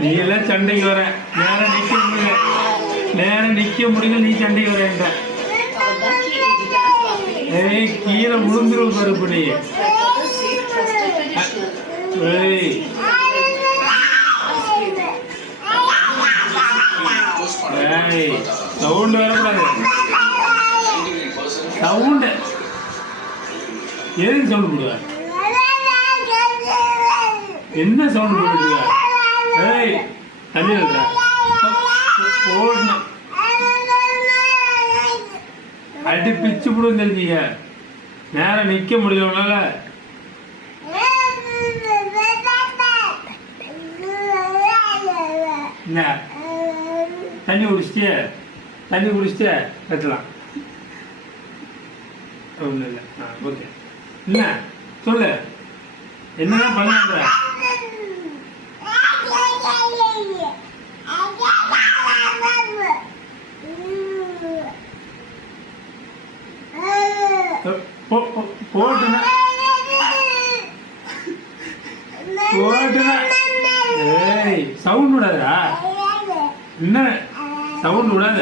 நீ எல்லாம் சண்டைக்கு வர நேரம் நிக்க முடியல நீ சண்டைக்கு வரேன்ட. ஏய் கீழே விழுந்துரும் கருப்படி. ஏய் ஏய் சவுண்ட் வரக்கூடாது. சவுண்ட் எதுக்கு சவுண்ட் போடுவ? என்ன சவுண்ட் போடுவீங்க? ஏய் தண்ணி இருக்கா போடணும். அடி பிச்சு போடுன்னு தெரிஞ்சீங்க. நேரம் நிக்க முடியல உன்னால. என்ன தண்ணி குடிச்சிட்டு கட்டலாம். ஒன்றும் இல்லை. ஓகே என்ன சொல்லு, என்னதான் பண்ணான்ற? போட்டுனா ஏய் சவுண்ட் விடாதா? என்ன சவுண்ட் விடாத.